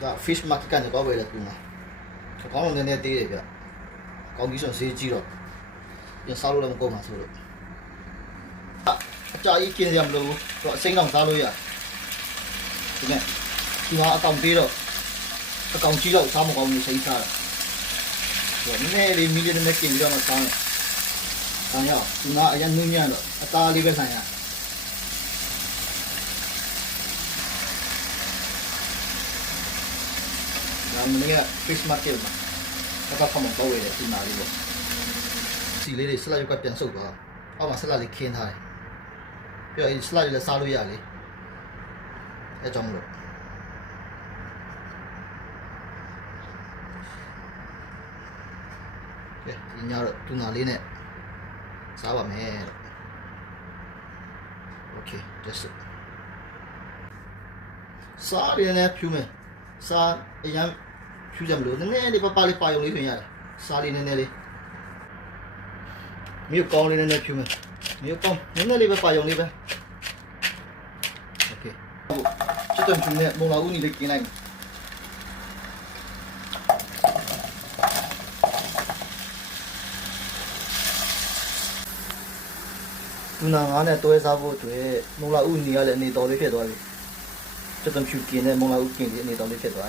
ဒါ fish market ကနေတော့ပဲလေတူမှာအကောင်းလုံးနည်းနည်းသေးတယ်ဗျကောင်းကြီးဆိုဈေးကြီးတော့ပြန်စားလို့လည်းမကုန်ပါဆိုလို့အကြာကြီးกินရမလို့တော့အစိမ်းတော့စားလို့ရဒီမဲ့ဒီမှာအကောင်သေးတော့အကောင်ကြီးတော့စားမကောင်းဘူးစိမ်းစားတယ်ဒီနည်းလေးမီလီနဲ့กินပြီးတော့မှစားတယ်။ဆောင်းရအောင်ဒီမှာအရင်နူးညံ့တော့အသားလေးပဲဆိုင်ရ။ ဒါမနေ့က fish market မှာတော့ဖမပေါ်ဝယ်တယ်ဒီမှာလေးပေါ့စီလေးတွေဆလာရုပ်ကပြန်ဆုပ်သွားအောက်မှာဆလာလေးခင်းထားတယ်ပြီးတော့ဒီဆလာလေးလည်းစားလို့ရလေအဲကြောင့်မလို့ကဲဒီညတော့တူနာလေးနဲ့စားပါမယ် Okay that's it စားရည်နဲ့ဖြူမယ်စားအရင် ဖြူကြမလို့နည်းနည်းလေးပပလေးပါယုံလေးဖြင်ရတယ်စားလေးနည်းနည်းလေးမြို့ကောင်းလေးနည်းနည်းဖြူမယ်မြို့ကောင်းနည်းနည်းလေးပဲပါယုံလေးပဲ Okay ချစ်တယ်ဖြူနဲ့မုံလာဦးနီလေးกินလိုက်ဒူနာငါးနဲ့တွဲစားဖို့အတွက်မုံလာဦးနီကလည်းအနေတော်လေးဖြစ်သွားပြီ จะต้องผิวกินเนี่ยมองเรากินที่นี่ตอนนี้เสร็จไว้